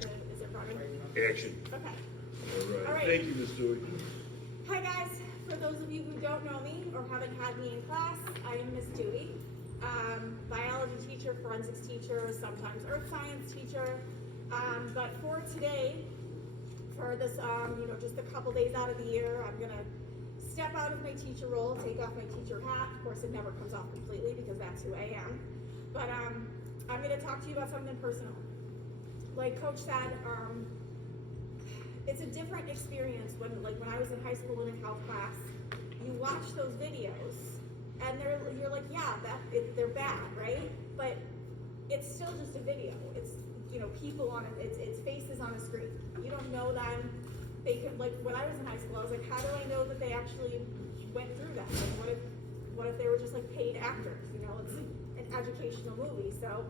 Is it running? Action. Okay. All right. Thank you, Ms. Dewey. Hi guys. For those of you who don't know me or haven't had me in class, I am Miss Dewey. Biology teacher, forensics teacher, sometimes earth science teacher. But for today, for this, just a couple days out of the year, I'm gonna step out of my teacher role, take off my teacher hat. Of course, it never comes off completely because that's who I am. But I'm gonna talk to you about something personal. Like Coach said, it's a different experience when I was in high school in a health class. You watch those videos, and you're like, yeah, they're bad, right? But it's still just a video. It's people on it. It's faces on a screen. You don't know them. They could, like, when I was in high school, I was like, how do I know that they actually went through that? Like, what if they were just like paid actors? It's an educational movie. So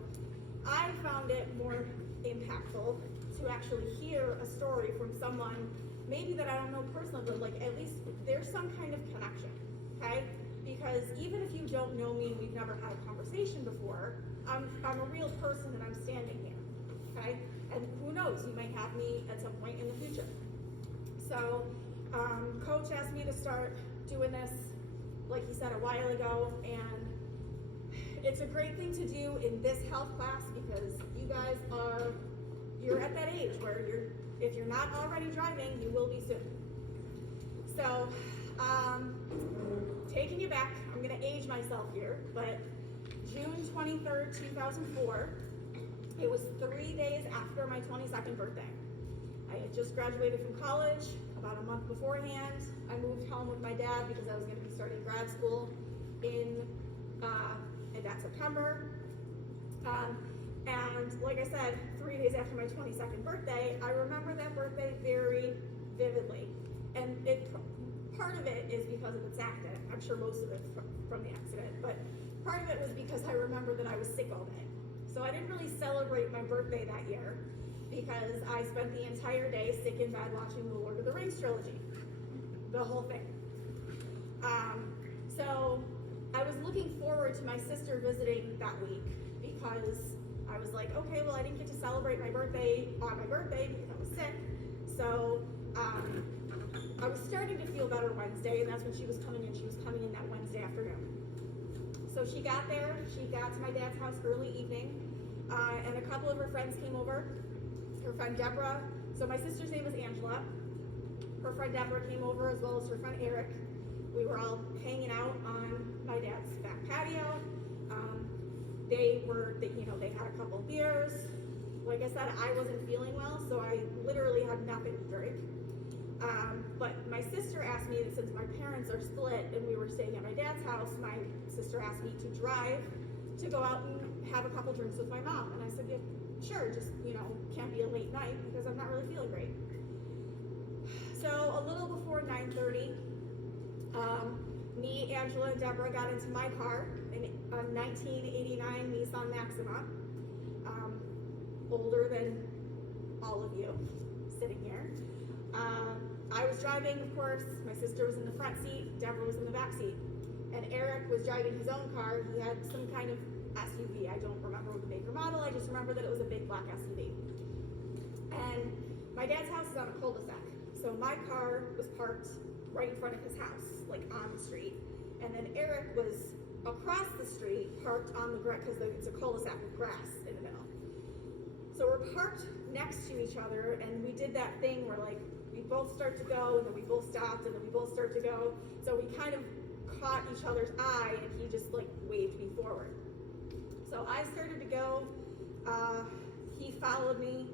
I found it more impactful to actually hear a story from someone maybe that I don't know personally, but like at least there's some kind of connection, okay? Because even if you don't know me and we've never had a conversation before, I'm a real person and I'm standing here, okay? And who knows, you might have me at some point in the future. So Coach asked me to start doing this, like he said a while ago, and it's a great thing to do in this health class because you guys you're at that age where if you're not already driving, you will be soon. So, taking you back, I'm gonna age myself here, but June 23rd, 2004, it was 3 days after my 22nd birthday. I had just graduated from college about a month beforehand. I moved home with my dad because I was gonna be starting grad school in that September. And like I said, 3 days after my 22nd birthday, I remember that birthday very vividly. And part of it is because of its accident. I'm sure most of it from the accident, but part of it was because I remember that I was sick all day. So I didn't really celebrate my birthday that year because I spent the entire day sick in bed watching the Lord of the Rings trilogy, the whole thing. So I was looking forward to my sister visiting that week because I was like, okay, well, I didn't get to celebrate my birthday on my birthday because I was sick. So I was starting to feel better Wednesday, and that's when she was coming in. She was coming in that Wednesday afternoon. So she got there. She got to my dad's house early evening, and a couple of her friends came over. Her friend Deborah. So my sister's name is Angela. Her friend Deborah came over as well as her friend Eric. We were all hanging out on my dad's back patio. They had a couple beers. Like I said, I wasn't feeling well, so I literally had nothing to drink. But my sister asked me, since my parents are split and we were staying at my dad's house, my sister asked me to drive to go out and have a couple drinks with my mom. And I said, yeah, sure, just, can't be a late night because I'm not really feeling great. So a little before 9:30, me, Angela, and Deborah got into my car, a 1989 Nissan Maxima, older than all of you sitting here. I was driving, of course. My sister was in the front seat, Deborah was in the back seat, and Eric was driving his own car. He had some kind of SUV. I don't remember the make or model. I just remember that it was a big black SUV. And my dad's house is on a cul-de-sac, so my car was parked right in front of his house, like on the street. And then Eric was across the street, parked on the grass, because it's a cul-de-sac with grass in the middle. So we're parked next to each other, and we did that thing where like we both start to go, and then we both stopped, and then we both start to go. So we kind of caught each other's eye, and he just like waved me forward. So I started to go. He followed me.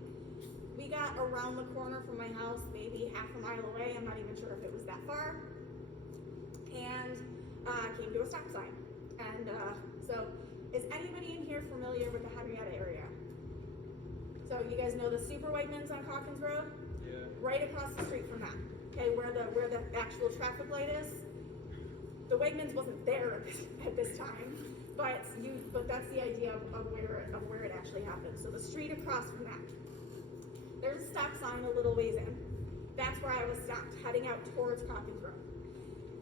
We got around the corner from my house, maybe half a mile away. I'm not even sure if it was that far. And came to a stop sign. And so is anybody in here familiar with the Henrietta area? So you guys know the Super Wegmans on Calkins Road? Yeah. Right across the street from that. Okay, where the actual traffic light is. The Wegmans wasn't there at this time, but that's the idea of where it actually happened. So the street across from that. There's a stop sign a little ways in. That's where I was stopped, heading out towards Calkins Road.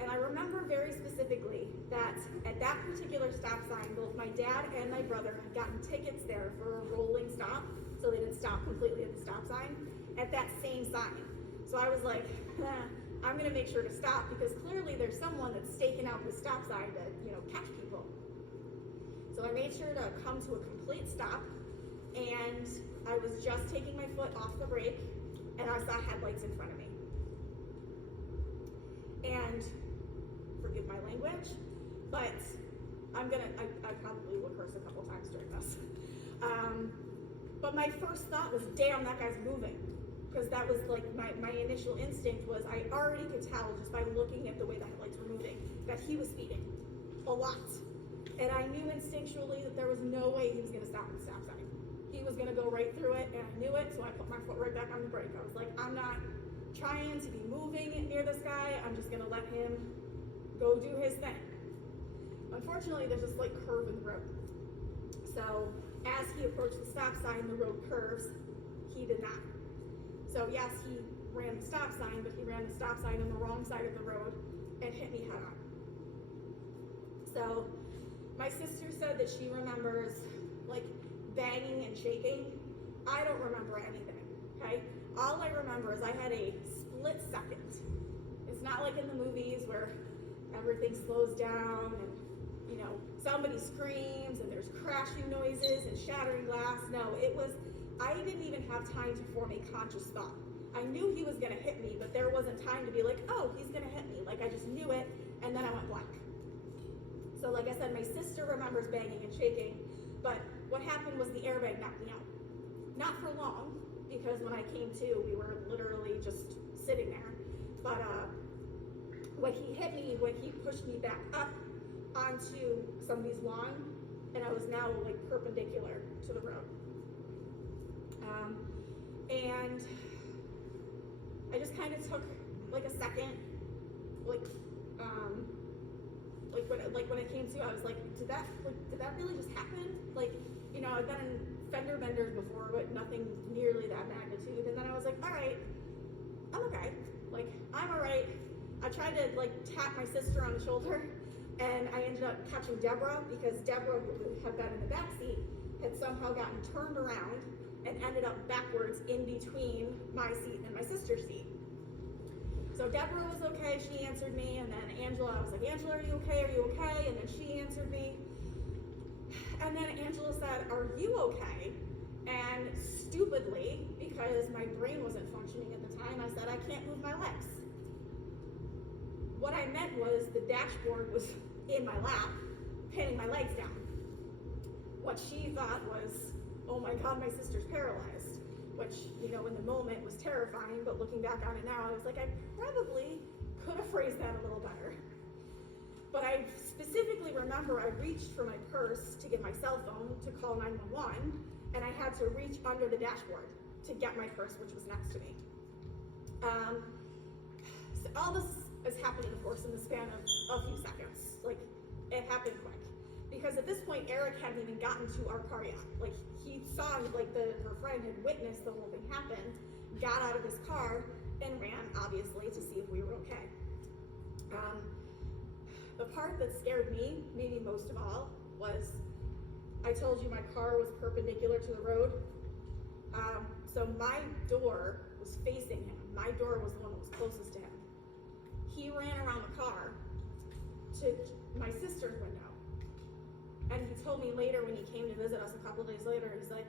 And I remember very specifically that at that particular stop sign, both my dad and my brother had gotten tickets there for a rolling stop, so they didn't stop completely at the stop sign at that same sign. So I was like, I'm gonna make sure to stop because clearly there's someone that's staking out the stop sign to, catch people. So I made sure to come to a complete stop, and I was just taking my foot off the brake, and I saw headlights in front of me. And forgive my language, but I probably will curse a couple times during this. But my first thought was, damn, that guy's moving. Because that was like my initial instinct was I already could tell just by looking at the way the headlights were moving that he was speeding a lot. And I knew instinctually that there was no way he was going to stop at the stop sign. He was going to go right through it, and I knew it, so I put my foot right back on the brake. I was like, I'm not trying to be moving near this guy. I'm just going to let him go do his thing. Unfortunately, there's this like curve in the road. So as he approached the stop sign, the road curves. He did not. So yes, he ran the stop sign, but he ran the stop sign on the wrong side of the road and hit me head on. So my sister said that she remembers like banging and shaking. I don't remember anything, okay? All I remember is I had a split second. It's not like in the movies where everything slows down and somebody screams and there's crashing noises and shattering glass. No, I didn't even have time to form a conscious thought. I knew he was gonna hit me, but there wasn't time to be like, oh, he's gonna hit me. Like I just knew it, and then I went blank. So like I said, my sister remembers banging and shaking, but what happened was the airbag knocked me out. Not for long, because when I came to, we were literally just sitting there. But when he hit me, when he pushed me back up onto somebody's lawn, and I was now like perpendicular to the road. And I just kind of took like a second, when it came to, I was like, did that really just happen? Like, I've been in fender benders before, but nothing nearly that magnitude. And then I was like, all right, I'm okay. Like, I'm all right. I tried to like tap my sister on the shoulder, and I ended up catching Deborah because Deborah, who had been in the back seat, had somehow gotten turned around and ended up backwards in between my seat and my sister's seat. So Deborah was okay, she answered me, and then Angela, I was like, Angela, are you okay? Are you okay? And then she answered me. And then Angela said, are you okay? And stupidly, because my brain wasn't functioning at the time, I said, I can't move my legs. What I meant was the dashboard was in my lap, pinning my legs down. What she thought was, oh my God, my sister's paralyzed, which, in the moment was terrifying, but looking back on it now, I was like, I probably could have phrased that a little better. But I specifically remember I reached for my purse to get my cell phone to call 911, and I had to reach under the dashboard to get my purse, which was next to me. So all this is happening, of course, in the span of a few seconds. Like, it happened quick. Because at this point, Eric hadn't even gotten to our car yet. Like, he saw, like, her friend had witnessed the whole thing happen, got out of his car, and ran, obviously, to see if we were okay. The part that scared me, maybe most of all, was I told you my car was perpendicular to the road. So my door was facing him. My door was the one that was closest to him. He ran around the car to my sister's window. And he told me later when he came to visit us a couple days later, he's like,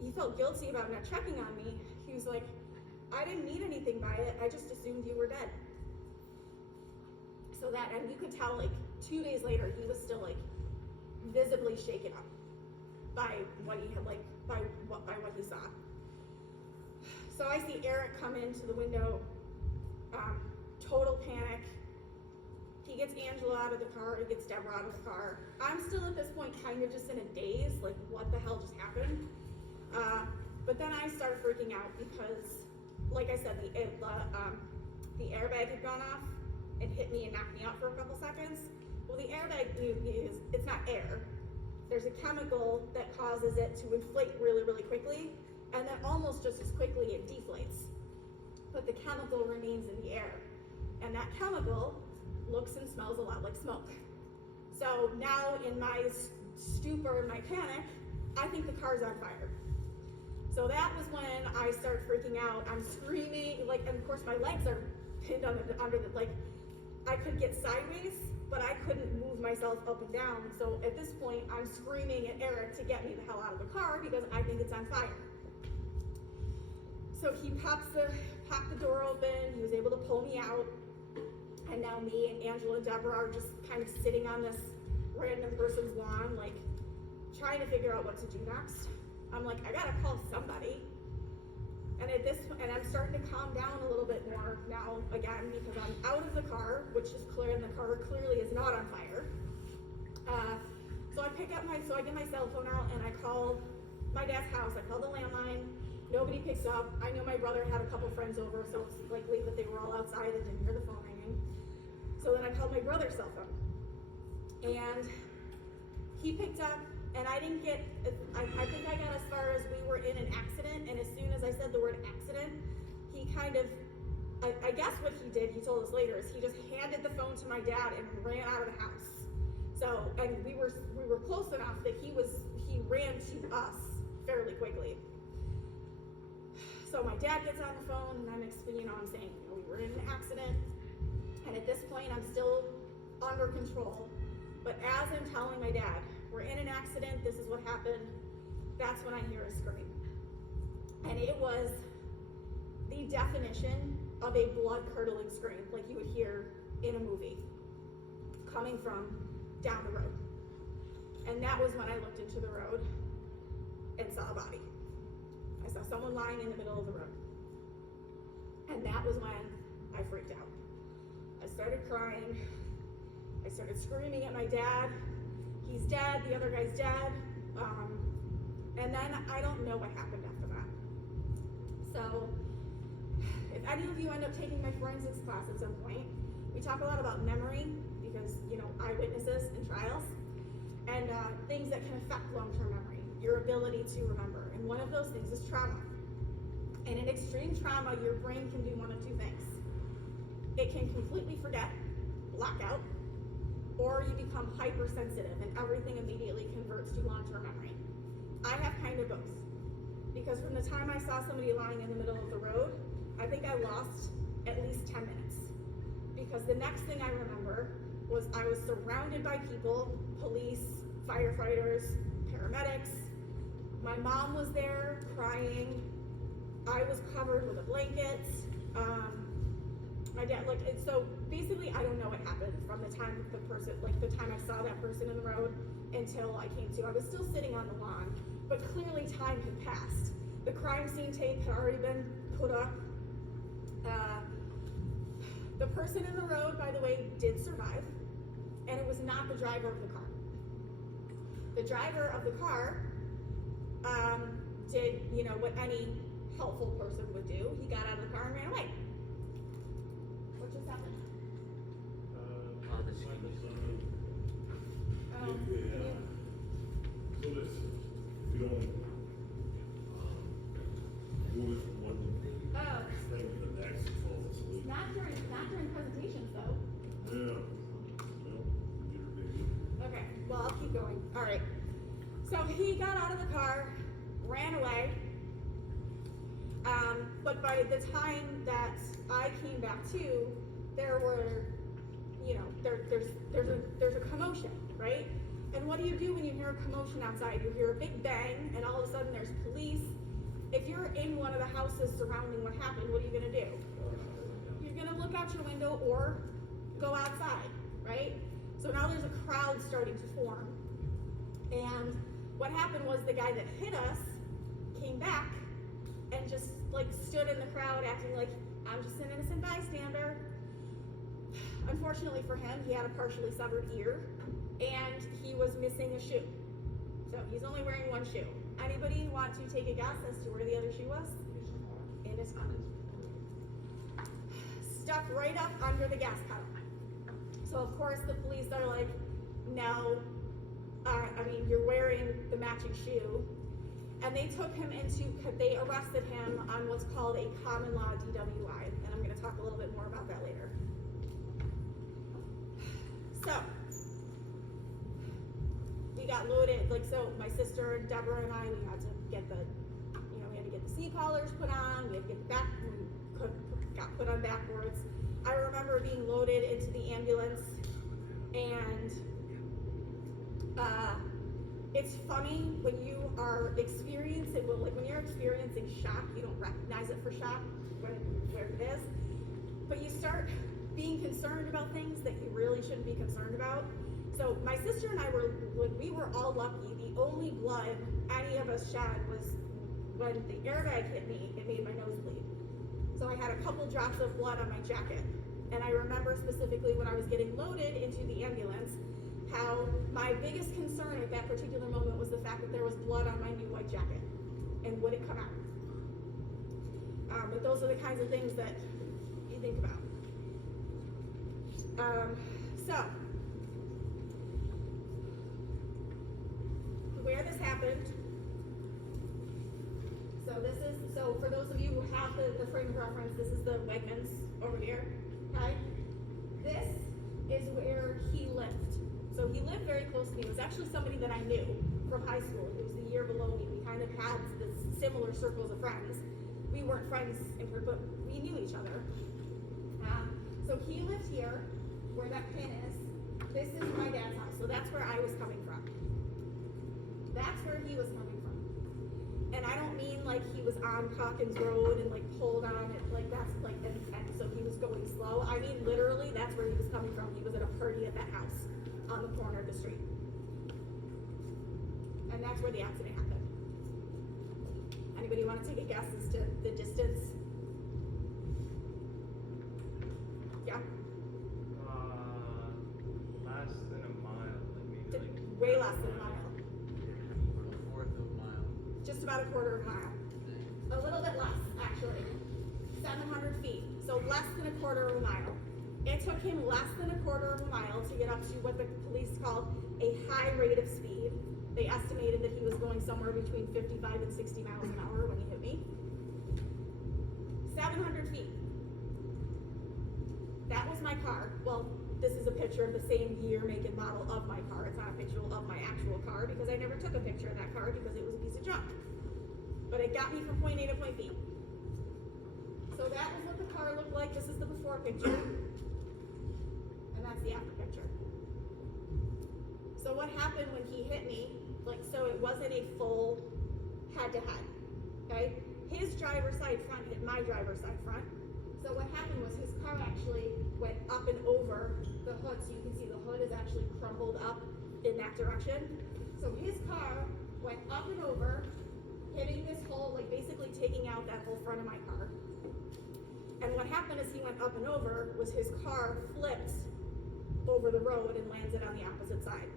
he felt guilty about not checking on me. He was like, I didn't need anything by it. I just assumed you were dead. So that, and you could tell like 2 days later, he was still like visibly shaken up by what he had like, by what he saw. So I see Eric come into the window, total panic. He gets Angela out of the car, he gets Deborah out of the car. I'm still at this point kind of just in a daze, like what the hell just happened? But then I start freaking out because, like I said, the airbag had gone off and hit me and knocked me out for a couple seconds. Well, the airbag it's not air. There's a chemical that causes it to inflate really, really quickly, and then almost just as quickly it deflates. But the chemical remains in the air, and that chemical looks and smells a lot like smoke. So now in my stupor and my panic, I think the car's on fire. So So that was when I start freaking out. I'm screaming, like, and of course my legs are pinned under the, like, I could get sideways, but I couldn't move myself up and down. So at this point, I'm screaming at Eric to get me the hell out of the car because I think it's on fire. So he popped the door open. He was able to pull me out. And now me and Angela and Deborah are just kind of sitting on this random person's lawn, like trying to figure out what to do next. I'm like, I gotta call somebody. And at this point, and I'm starting to calm down a little bit more now again because I'm out of the car, which is clear, and the car clearly is not on fire. So I get my cell phone out and I call my dad's house. I call the landline. Nobody picks up. I know my brother had a couple friends over, so it's likely that they were all outside and didn't hear the phone ringing. So then I called my brother's cell phone, and he picked up. And I didn't get, I think I got as far as we were in an accident, and as soon as I said the word accident, he kind of, I guess what he did, he told us later, is he just handed the phone to my dad and ran out of the house. So, and we were close enough that he ran to us fairly quickly. So my dad gets on the phone, and I'm saying, we were in an accident, and at this point I'm still under control. But as I'm telling my dad, we're in an accident, this is what happened, that's when I hear a scream. And it was the definition of a blood-curdling scream, like you would hear in a movie, coming from down the road. And that was when I looked into the road and saw a body. I saw someone lying in the middle of the road. And that was when I freaked out. I started crying. I started screaming at my dad. He's dead, the other guy's dead. And then I don't know what happened after that. So if any of you end up taking my forensics class at some point, we talk a lot about memory because, eyewitnesses and trials and things that can affect long-term memory, your ability to remember. And one of those things is trauma. And in extreme trauma, your brain can do one of two things. It can completely forget, blackout, or you become hypersensitive and everything immediately converts to long-term memory. I have kind of both. Because from the time I saw somebody lying in the middle of the road, I think I lost at least 10 minutes. Because the next thing I remember was I was surrounded by people, police, firefighters, paramedics. My mom was there crying. I was covered with a blanket. My dad, so basically I don't know what happened from the time the time I saw that person in the road until I came to. I was still sitting on the lawn, but clearly time had passed. The crime scene tape had already been put up. The person in the road, by the way, did survive, and it was not the driver of the car. The driver of the car did, what any helpful person would do. He got out of the car and ran away. What just happened? So listen, we don't move it from one thing to the next and fall asleep. Not during presentations though. Yeah. Well, get her baby. Okay, well I'll keep going. All right. So he got out of the car, ran away. But by the time that I came back to, there were, there's a commotion, right? And what do you do when you hear a commotion outside? You hear a big bang, and all of a sudden there's police. If you're in one of the houses surrounding what happened, what are you gonna do? You're gonna look out your window or go outside, right? So now there's a crowd starting to form. And what happened was the guy that hit us came back and just stood in the crowd acting like, I'm just an innocent bystander. Unfortunately for him, he had a partially severed ear and he was missing a shoe. So he's only wearing one shoe. Anybody want to take a guess as to where the other shoe was? In his car. Stuck right up under the gas pedal. So of course the police are like, no, you're wearing the matching shoe. And they arrested him on what's called a common law DWI. And I'm gonna talk a little bit more about that later. So, we got loaded, so my sister Deborah and I, we had to get collars put on, we had to get the back, got put on backwards. I remember being loaded into the ambulance, and it's funny when you are experiencing, well, like when you're experiencing shock, you don't recognize it for shock where it is, but you start being concerned about things that you really shouldn't be concerned about. So my sister and I we were all lucky. The only blood any of us shed was when the airbag hit me, it made my nose bleed. So I had a couple drops of blood on my jacket. And I remember specifically when I was getting loaded into the ambulance, how my biggest concern at that particular moment was the fact that there was blood on my new white jacket. And would it come out? But those are the kinds of things that you think about. So, where this happened, so for those of you who have the frame of reference, this is the Wegmans over here, okay? This is where he lived. So he lived very close to me. It was actually somebody that I knew from high school. It was the year below me. We kind of had this similar circles of friends. We weren't friends, but we knew each other. So he lived here, where that pin is. This is my dad's house. So that's where I was coming from. That's where he was coming from. And I don't mean like he was on Calkins Road and like pulled on it, like that's like, and so he was going slow. I mean, literally, that's where he was coming from. He was at a party at that house on the corner of the street. And that's where the accident happened. Anybody want to take a guess as to the distance? Yeah? Less than a mile. Like maybe like Way less than a mile. A fourth of a mile. Just about a quarter of a mile. A little bit less, actually. 700 feet. So less than a quarter of a mile. It took him less than a quarter of a mile to get up to what the police called a high rate of speed. They estimated that he was going somewhere between 55 and 60 miles an hour when he hit me. 700 feet. That was my car. Well, this is a picture of the same year, make, and model of my car. It's not a picture of my actual car because I never took a picture of that car because it was a piece of junk. But it got me from point A to point B. So that was what the car looked like. This is the before picture. And that's the after picture. So what happened when he hit me, like, so it wasn't a full head-to-head, okay? His driver's side front hit my driver's side front. So what happened was his car actually went up and over the hood, so you can see the hood is actually crumpled up in that direction. So his car went up and over, hitting this whole, like basically taking out that whole front of my car. And what happened as he went up and over was his car flipped over the road and landed on the opposite side.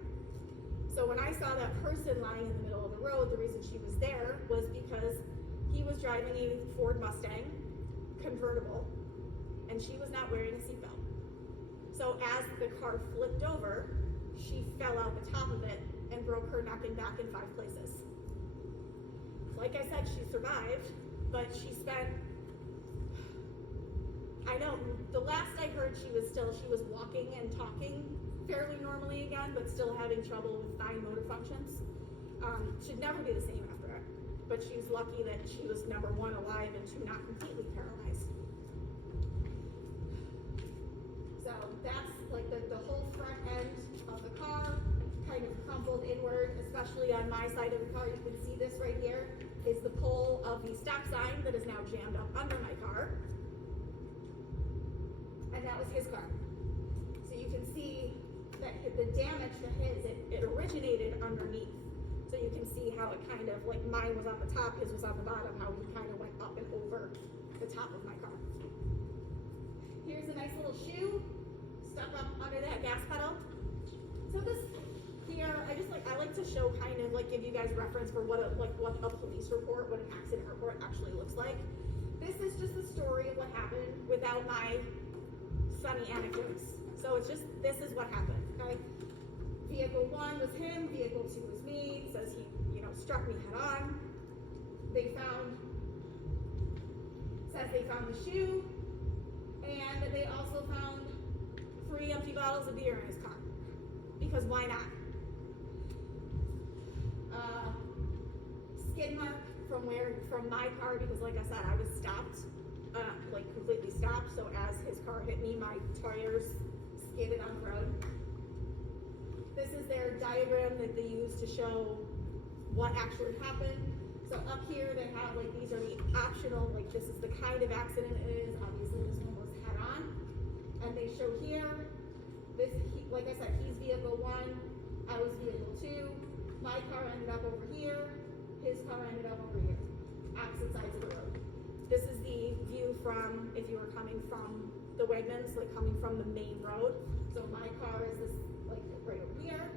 So when I saw that person lying in the middle of the road, the reason she was there was because he was driving a Ford Mustang convertible, and she was not wearing a seatbelt. So as the car flipped over, she fell out the top of it and broke her neck and back in 5 places. Like I said, she survived, but she spent, I know, the last I heard she was walking and talking fairly normally again, but still having trouble with fine motor functions. She'd never be the same after it, but she's lucky that she was number 1, alive, and 2, not completely paralyzed. So that's like the whole front end of the car kind of crumpled inward, especially on my side of the car. You can see this right here is the pole of the stop sign that is now jammed up under my car. And that was his car. So you can see that the damage to his, it originated underneath. So you can see how it kind of, like mine was on the top, his was on the bottom, how he kind of went up and over the top of my car. Here's a nice little shoe stuck up under that gas pedal. So this here, I like to show kind of like give you guys reference for what a police report, what an accident report actually looks like. This is just the story of what happened without my funny anecdotes. So it's just, this is what happened, okay? Vehicle 1 was him, vehicle 2 was me. It says he, struck me head on. They found the shoe, and they also found 3 empty bottles of beer in his car. Because why not? Skid mark from my car, because like I said, I was stopped, like completely stopped, so as his car hit me, my tires skidded on the road. This is their diagram that they use to show what actually happened. So up here they have like, these are the optional, like this is the kind of accident it is. Obviously this one was head on. And they show here, like I said, he's vehicle 1, I was vehicle 2. My car ended up over here, his car ended up over here. Opposite sides of the road. This is the view from, if you were coming from the Wegmans, like coming from the main road. So my car is this, like right over here,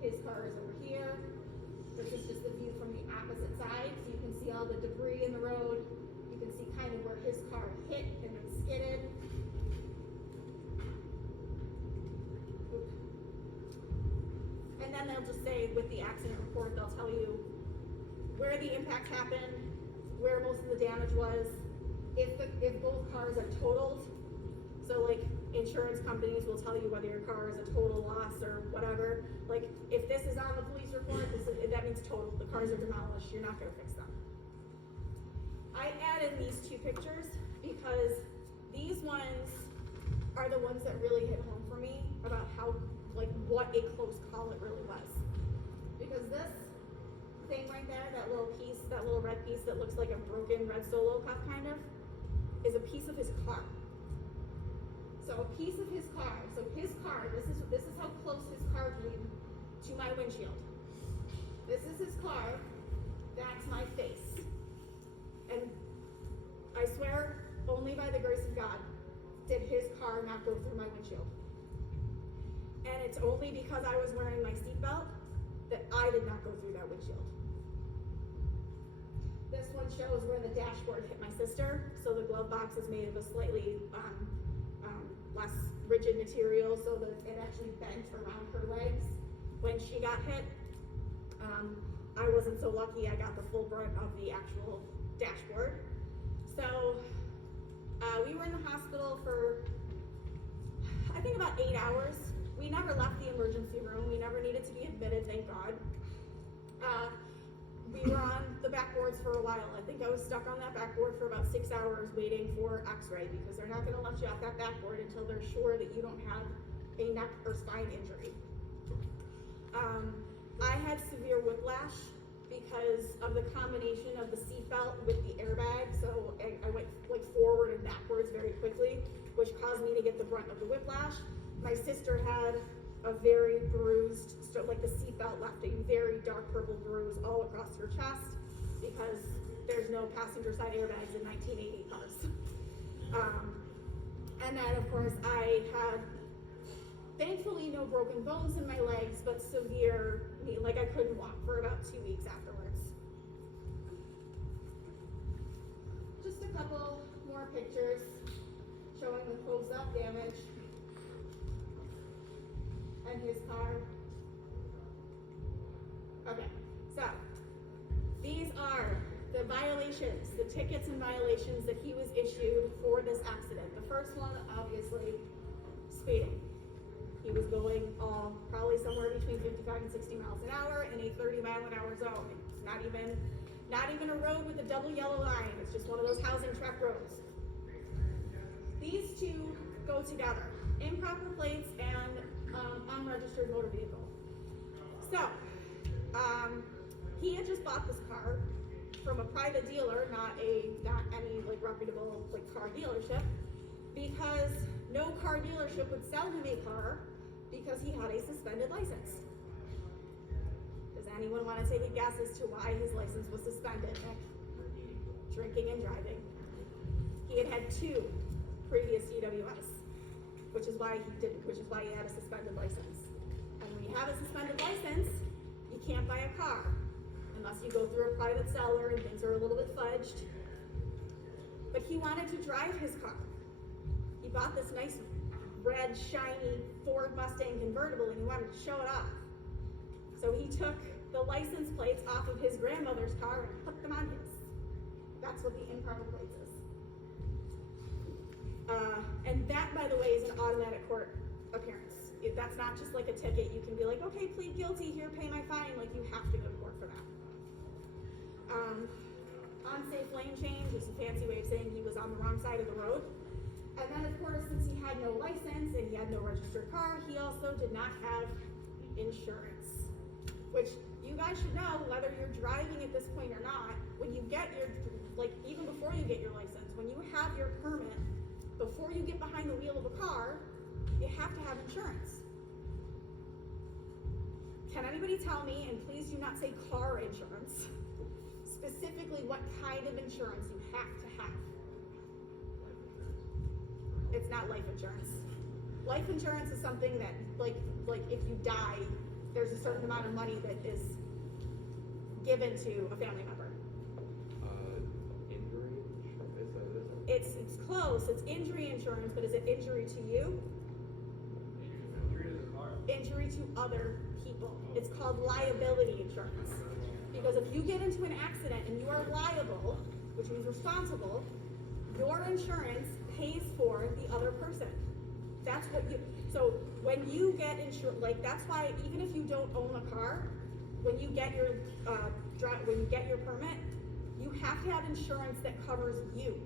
his car is over here. This is just the view from the opposite side, so you can see all the debris in the road. You can see kind of where his car hit and then skidded. Oop. And then they'll just say, with the accident report, they'll tell you where the impact happened, where most of the damage was, if both cars are totaled. So like insurance companies will tell you whether your car is a total loss or whatever. Like if this is on the police report, that means total. The cars are demolished. You're not going to fix them. I added these 2 pictures because these ones are the ones that really hit home for me about how, like, what a close call it really was. Because this thing right there, that little piece, that little red piece that looks like a broken red Solo cup kind of, is a piece of his car. So a piece of his car, this is how close his car came to my windshield. This is his car, that's my face. And I swear, only by the grace of God did his car not go through my windshield. And it's only because I was wearing my seatbelt that I did not go through that windshield. This one shows where the dashboard hit my sister, so the glove box is made of a slightly less rigid material, so that it actually bent around her legs when she got hit. I wasn't so lucky. I got the full brunt of the actual dashboard. So we were in the hospital for, I think, about 8 hours. We never left the emergency room. We never needed to be admitted, thank God. We were on the backboards for a while. I think I was stuck on that backboard for about 6 hours waiting for x-ray, because they're not going to let you off that backboard until they're sure that you don't have a neck or spine injury. I had severe whiplash because of the combination of the seatbelt with the airbag, so I went like forward and backwards very quickly, which caused me to get the brunt of the whiplash. My sister had a very bruised, like the seatbelt left a very dark purple bruise all across her chest, because there's no passenger side airbags in 1980 cars. And then of course I had, thankfully, no broken bones in my legs, but severe, like I couldn't walk for about 2 weeks afterwards. Just a couple more pictures showing the close-up damage and his car. Okay, so these are the violations, the tickets and violations that he was issued for this accident. The first one, obviously, speeding. He was going probably somewhere between 55 and 60 miles an hour in a 30-mile-an-hour zone. It's not even a road with a double yellow line. It's just one of those housing truck roads. These 2 go together: improper plates and unregistered motor vehicle. So, he had just bought this car from a private dealer, not any like reputable like car dealership, because no car dealership would sell him a car because he had a suspended license. Does anyone want to take a guess as to why his license was suspended? Drinking and driving. He had had 2 previous UWIs, which is why he had a suspended license. And when you have a suspended license, you can't buy a car unless you go through a private seller and things are a little bit fudged. But he wanted to drive his car. He bought this nice red shiny Ford Mustang convertible and he wanted to show it off. So he took the license plates off of his grandmother's car and put them on his. That's what the improper plates is. And that, by the way, is an automatic court appearance. That's not just like a ticket. You can be like, okay, plead guilty, here, pay my fine. Like, you have to go to court for that. unsafe lane change is a fancy way of saying he was on the wrong side of the road. And then of course, since he had no license and he had no registered car, he also did not have insurance. Which you guys should know, whether you're driving at this point or not, when you get your, like even before you get your license, when you have your permit, before you get behind the wheel of a car, you have to have insurance. Can anybody tell me, and please do not say car insurance, specifically what kind of insurance you have to have? It's not life insurance. Life insurance is something that, like if you die, there's a certain amount of money that is given to a family member. Injury? It's close. It's injury insurance, but is it injury to you? Injury to the car. Injury to other people. It's called liability insurance. Because if you get into an accident and you are liable, which means responsible, your insurance pays for the other person. That's what you, so when you get insured, like that's why even if you don't own a car, when you get your permit, you have to have insurance that covers you.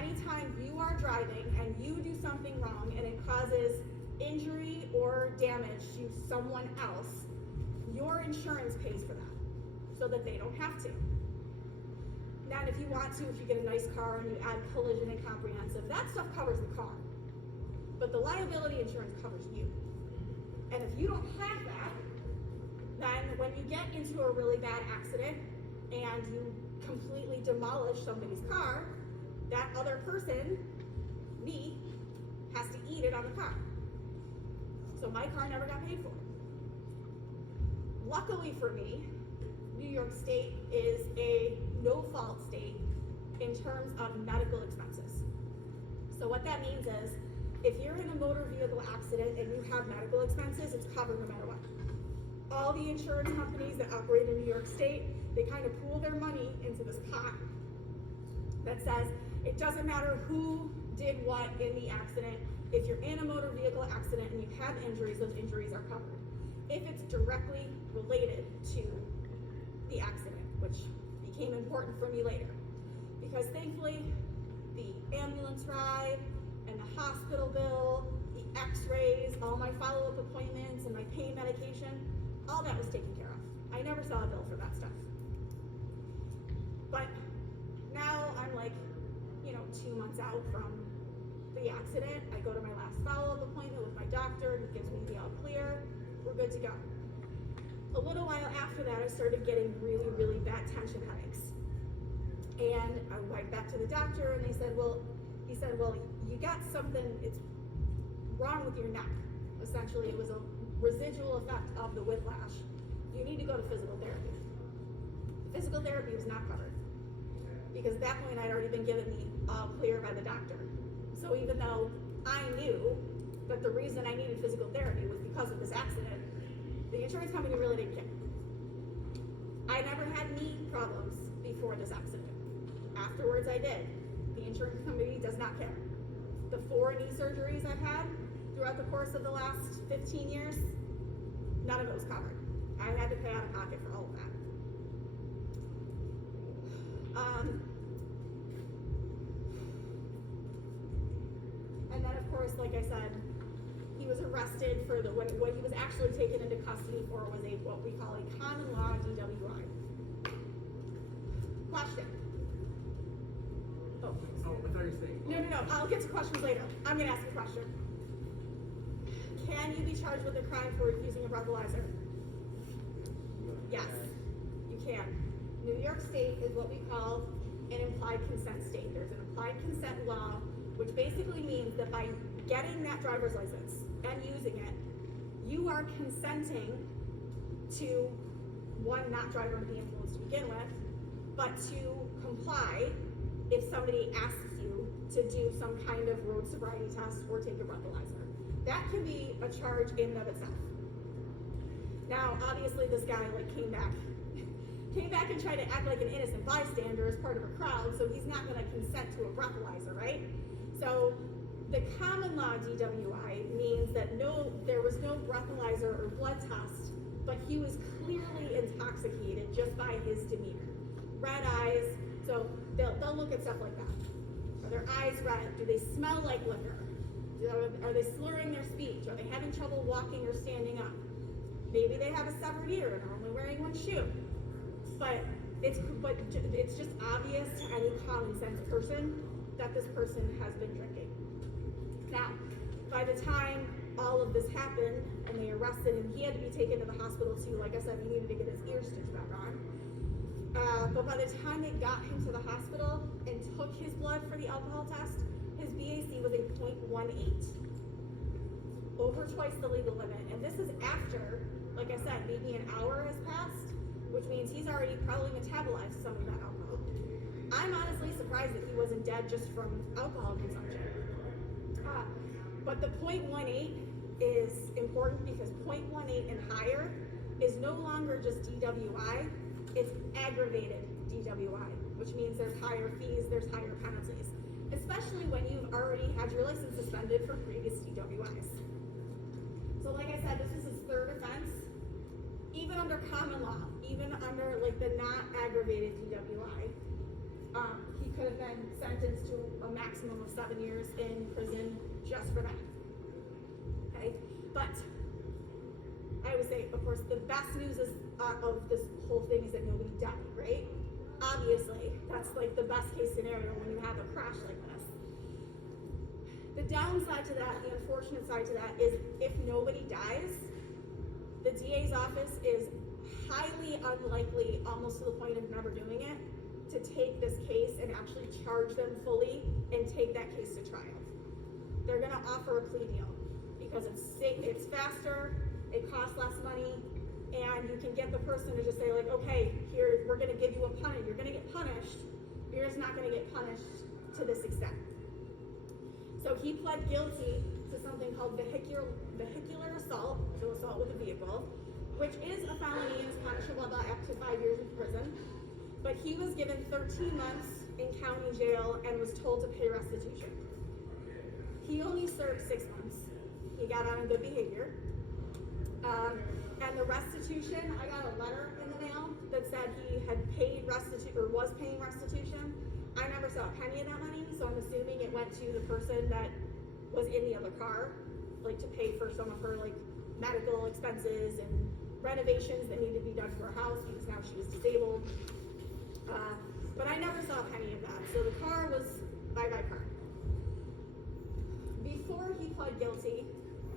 Anytime you are driving and you do something wrong and it causes injury or damage to someone else, your insurance pays for that so that they don't have to. Now, if you want to, if you get a nice car and you add collision and comprehensive, that stuff covers the car. But the liability insurance covers you. And if you don't have that, then when you get into a really bad accident and you completely demolish somebody's car, that other person, me, has to eat it on the car. So my car never got paid for. Luckily for me, New York State is a no-fault state in terms of medical expenses. So what that means is, if you're in a motor vehicle accident and you have medical expenses, it's covered no matter what. All the insurance companies that operate in New York State, they kind of pool their money into this pot that says, it doesn't matter who did what in the accident. If you're in a motor vehicle accident and you have injuries, those injuries are covered. If it's directly related to the accident, which became important for me later. Because thankfully, the ambulance ride and the hospital bill, the x-rays, all my follow-up appointments and my pain medication, all that was taken care of. I never saw a bill for that stuff. But now I'm like, 2 months out from the accident. I go to my last follow-up appointment with my doctor. He gives me the all clear. We're good to go. A little while after that, I started getting really, really bad tension headaches. And I went back to the doctor and he said, well, you got something, it's wrong with your neck. Essentially, it was a residual effect of the whiplash. You need to go to physical therapy. Physical therapy was not covered. Because at that point, I'd already been given the all clear by the doctor. So even though I knew that the reason I needed physical therapy was because of this accident, the insurance company really didn't care. I never had knee problems before this accident. Afterwards, I did. The insurance company does not care. The 4 knee surgeries I've had throughout the course of the last 15 years, none of it was covered. I had to pay out of pocket for all of that. And then, of course, like I said, he was arrested for what he was actually taken into custody for was what we call a common law DWI. Question. Oh, I thought you were saying. No. I'll get to questions later. I'm going to ask a question. Can you be charged with a crime for refusing a breathalyzer? Yes, you can. New York State is what we call an implied consent state. There's an implied consent law, which basically means that by getting that driver's license and using it, you are consenting to, one, not drive under the influence to begin with, but to comply if somebody asks you to do some kind of road sobriety test or take a breathalyzer. That can be a charge in and of itself. Now, obviously, this guy came back and tried to act like an innocent bystander as part of a crowd, so he's not going to consent to a breathalyzer, right? So the common law DWI means that there was no breathalyzer or blood test, but he was clearly intoxicated just by his demeanor. Red eyes, So they'll look at stuff like that. Are their eyes red? Do they smell like liquor? Are they slurring their speech? Are they having trouble walking or standing up? Maybe they have a severed ear and are only wearing one shoe. But it's just obvious to any common sense person that this person has been drinking. Now, by the time all of this happened and they arrested him, he had to be taken to the hospital too. Like I said, he needed to get his ear stitched back on. But by the time they got him to the hospital and took his blood for the alcohol test, his BAC was a 0.18. Over twice the legal limit. And this is after, like I said, maybe an hour has passed, which means he's already probably metabolized some of that alcohol. I'm honestly surprised that he wasn't dead just from alcohol consumption. But the 0.18 is important because 0.18 and higher is no longer just DWI, it's aggravated DWI, which means there's higher fees, there's higher penalties, especially when you've already had your license suspended for previous DWIs. So like I said, this is his third offense. Even under common law, even under like the not aggravated DWI, he could have been sentenced to a maximum of 7 years in prison just for that. Okay, but I would say, of course, the best news is of this whole thing is that nobody died, right? Obviously, that's like the best case scenario when you have a crash like this. The downside to that, the unfortunate side to that, is if nobody dies, the DA's office is highly unlikely, almost to the point of never doing it, to take this case and actually charge them fully and take that case to trial. They're gonna offer a plea deal because it's safe, it's faster, it costs less money, and you can get the person to just say like, okay, here, we're gonna give you a punishment, you're gonna get punished, you're just not gonna get punished to this extent. So he pled guilty to something called vehicular assault, so assault with a vehicle, which is a felony and is punishable by up to 5 years in prison. But he was given 13 months in county jail and was told to pay restitution. He only served 6 months. He got on good behavior. And the restitution, I got a letter in the mail that said he had paid restitution, or was paying restitution. I never saw a penny of that money, so I'm assuming it went to the person that was in the other car, like to pay for some of her like medical expenses and renovations that needed to be done to her house because now she was disabled. But I never saw a penny of that, so the car was bye-bye car. Before he pled guilty,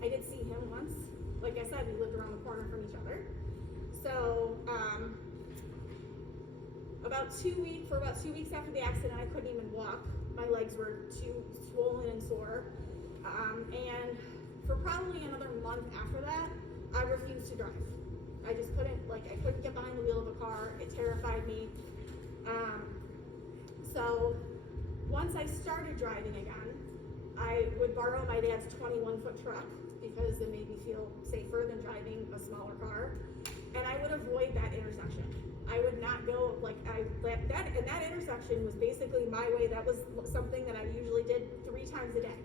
I did see him once. Like I said, we lived around the corner from each other. So, for about 2 weeks after the accident, I couldn't even walk. My legs were too swollen and sore. And for probably another month after that, I refused to drive. I just couldn't get behind the wheel of a car. It terrified me. So once I started driving again, I would borrow my dad's 21-foot truck because it made me feel safer than driving a smaller car. And I would avoid that intersection. I would not go that intersection was basically my way. That was something that I usually did 3 times a day.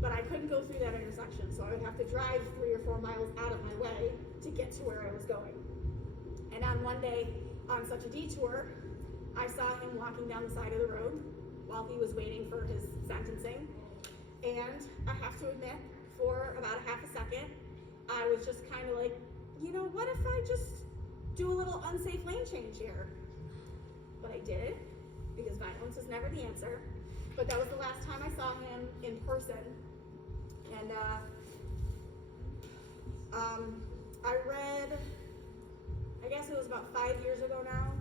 But I couldn't go through that intersection, so I would have to drive 3 or 4 miles out of my way to get to where I was going. And on one day, on such a detour, I saw him walking down the side of the road while he was waiting for his sentencing. And I have to admit, for about a half a second, I was just kind of like, you know, what if I just do a little unsafe lane change here? But I did, because violence is never the answer. But that was the last time I saw him in person. And I read, I guess it was about 5 years ago now,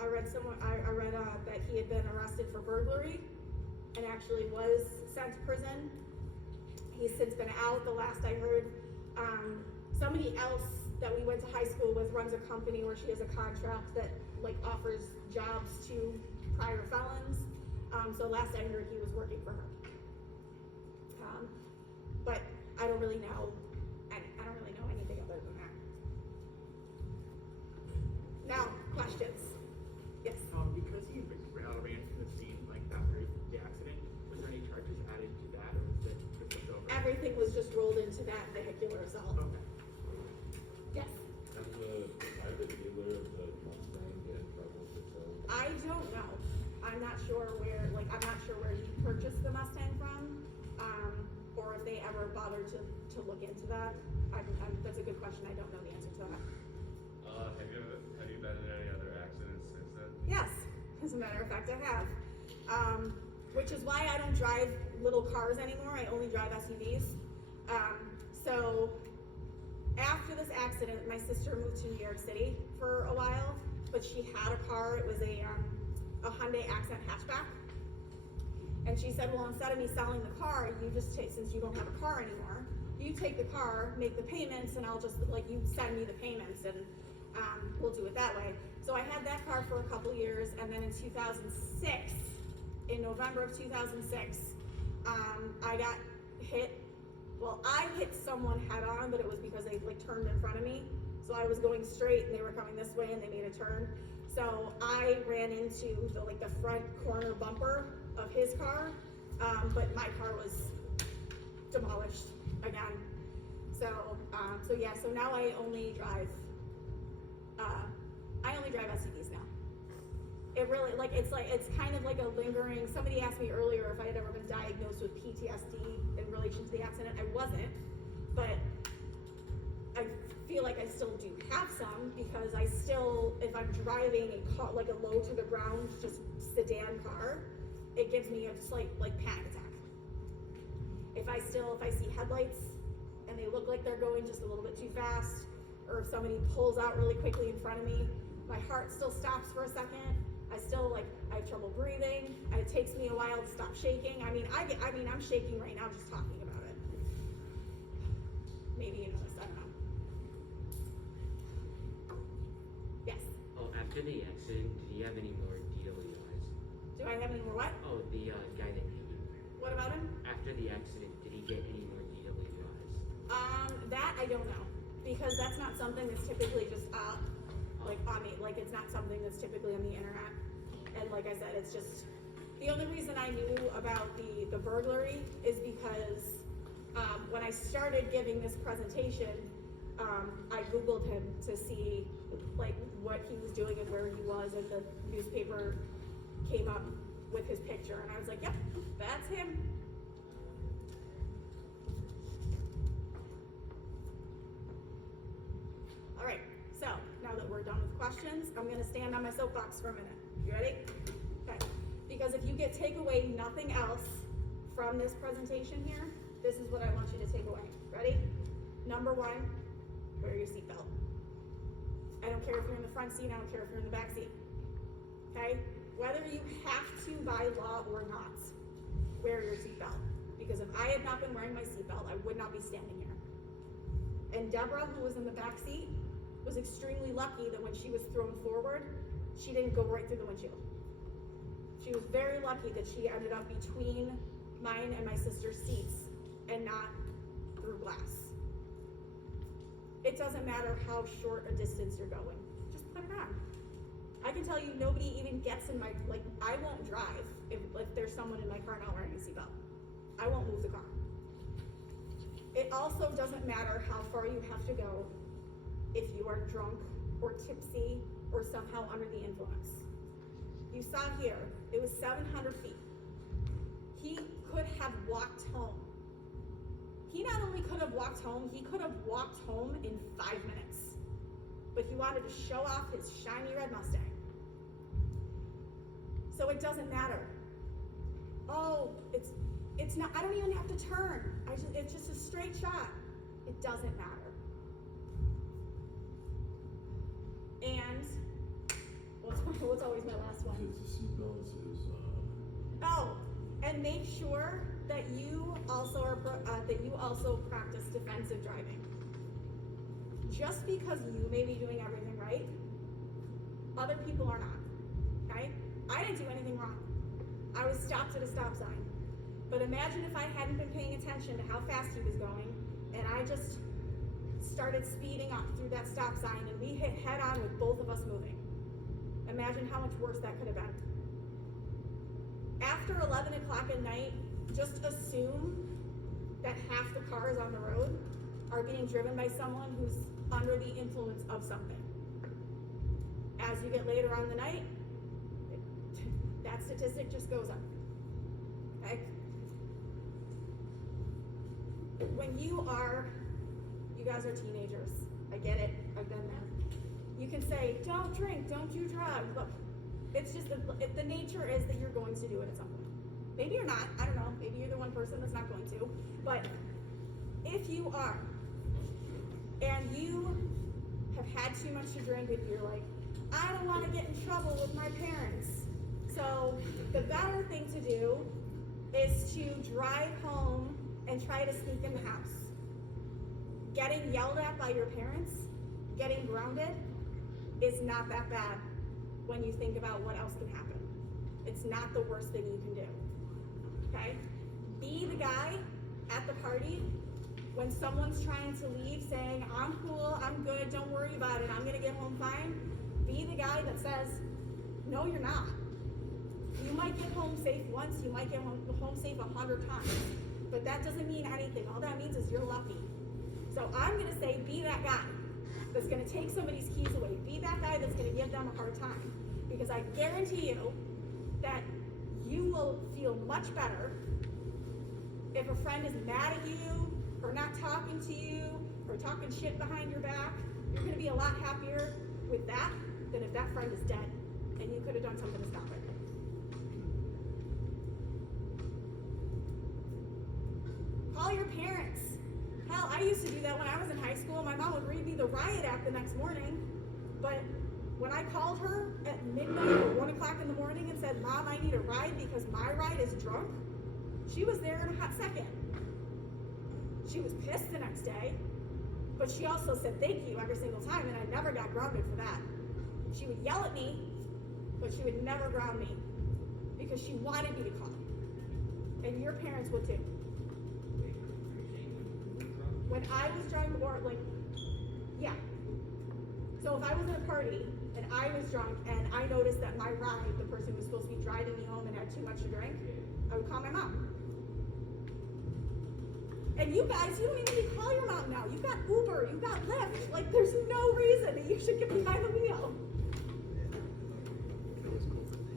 I read that he had been arrested for burglary and actually was sent to prison. He's since been out. The last I heard, somebody else that we went to high school with runs a company where she has a contract that like offers jobs to prior felons. So last I heard, he was working for her. But I don't really know. I don't really know anything other than that. Now, questions? Yes. Because he ran from the scene like after the accident, was there any charges added to that, or was it just over? Everything was just rolled into that vehicular assault. Okay. Yes. Has the private dealer of the Mustang get in trouble for sale? I don't know. sure where, like, I'm not sure where he purchased the Mustang from, or if they ever bothered to look into that. That's a good question, I don't know the answer to that. Have you been in any other accidents since then? Yes, as a matter of fact, I have. Which is why I don't drive little cars anymore. I only drive SUVs. So after this accident, my sister moved to New York City for a while, but she had a car. It was a Hyundai Accent hatchback. And she said, well, instead of me selling the car, you just take, since you don't have a car anymore, you take the car, make the payments, and I'll just, like, you send me the payments, and we'll do it that way. So I had that car for a couple years, and then in 2006, in November of 2006, I got hit. Well, I hit someone head on, but it was because they, like, turned in front of me. So I was going straight, and they were coming this way, and they made a turn. So I ran into the, like, the front corner bumper of his car, but my car was demolished again. So now I only drive SUVs now. It really, like, it's kind of like a lingering, somebody asked me earlier if I had ever been diagnosed with PTSD in relation to the accident. I wasn't, but I feel like I still do have some, because I still, if I'm driving a car, like a low to the ground, just sedan car, it gives me a slight, like, panic attack. If I see headlights and they look like they're going just a little bit too fast, or if somebody pulls out really quickly in front of me, my heart still stops for a second. I have trouble breathing, and it takes me a while to stop shaking. I'm shaking right now just talking about it. Maybe you noticed, I don't know. Yes. Oh, after the accident, did he have any more DWIs? Do I have any more what? Oh, the guy that hit you. What about him? After the accident, did he get any more DWIs? That I don't know, because that's not something that's typically just like on me. Like, it's not something that's typically on the internet. And like I said, it's just, the only reason I knew about the burglary is because when I started giving this presentation, I Googled him to see, like, what he was doing and where he was, and the newspaper came up with his picture, and I was like, yep, that's him. All right, so now that we're done with questions, I'm gonna stand on my soapbox for a minute. You ready? Okay. Because if you take away nothing else from this presentation here, this is what I want you to take away. Ready? Number one, wear your seatbelt. I don't care if you're in the front seat, I don't care if you're in the back seat. Okay? Whether you have to by law or not, wear your seatbelt. Because if I had not been wearing my seatbelt, I would not be standing here. And Deborah, who was in the back seat, was extremely lucky that when she was thrown forward, she didn't go right through the windshield. She was very lucky that she ended up between mine and my sister's seats and not through glass. It doesn't matter how short a distance you're going, just put it on. I can tell you, nobody even gets in my, like, I won't drive if there's someone in my car not wearing a seatbelt. I won't move the car. It also doesn't matter how far you have to go if you are drunk or tipsy or somehow under the influence. You saw here, it was 700 feet. He could have walked home. He not only could have walked home, he could have walked home in 5 minutes. But he wanted to show off his shiny red Mustang. So it doesn't matter. Oh, it's not, I don't even have to turn. It's just a straight shot. It doesn't matter. And what's always my last one? Because the seatbelts is, Oh, and make sure that you also practice defensive driving. Just because you may be doing everything right, other people are not. Okay? I didn't do anything wrong. I was stopped at a stop sign. But imagine if I hadn't been paying attention to how fast he was going, and I just started speeding up through that stop sign, and we hit head on with both of us moving. Imagine how much worse that could have been. After 11 o'clock at night, just assume that half the cars on the road are being driven by someone who's under the influence of something. As you get later on in the night, That statistic just goes up. Okay? When you guys are teenagers. I get it. I've been there. You can say, don't drink, don't do drugs. Look, it's just the nature is that you're going to do it at some point. Maybe you're not. I don't know. Maybe you're the one person that's not going to. But if you are, and you have had too much to drink, and you're like, I don't want to get in trouble with my parents. So the better thing to do is to drive home and try to sneak in the house. Getting yelled at by your parents, getting grounded, is not that bad when you think about what else can happen. It's not the worst thing you can do. Okay? Be the guy at the party when someone's trying to leave saying, I'm cool, I'm good, don't worry about it, I'm gonna get home fine. Be the guy that says, no, you're not. You might get home safe once, you might get home safe 100 times, but that doesn't mean anything. All that means is you're lucky. So I'm gonna say, be that guy that's gonna take somebody's keys away. Be that guy that's gonna give them a hard time. Because I guarantee you that you will feel much better if a friend is mad at you, or not talking to you, or talking shit behind your back. You're gonna be a lot happier with that than if that friend is dead and you could have done something to stop it. Call your parents. Hell, I used to do that when I was in high school. My mom would read me the riot act the next morning. But when I called her at midnight or 1 o'clock in the morning and said, Mom, I need a ride because my ride is drunk, she was there in a hot second. She was pissed the next day, but she also said thank you every single time, and I never got grounded for that. She would yell at me, but she would never ground me because she wanted me to call. And your parents would too. When I was drunk, or like, yeah. So if I was at a party and I was drunk and I noticed that my ride, the person who was supposed to be driving me home and had too much to drink, I would call my mom. And you guys, you don't even need to call your mom now. You've got Uber, you've got Lyft. Like, there's no reason that you should get behind the wheel.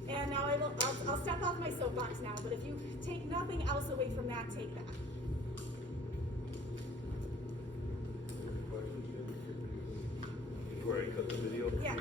And now I'll step off my soapbox now, but if you take nothing else away from that, take that. Before I cut the video? Yeah.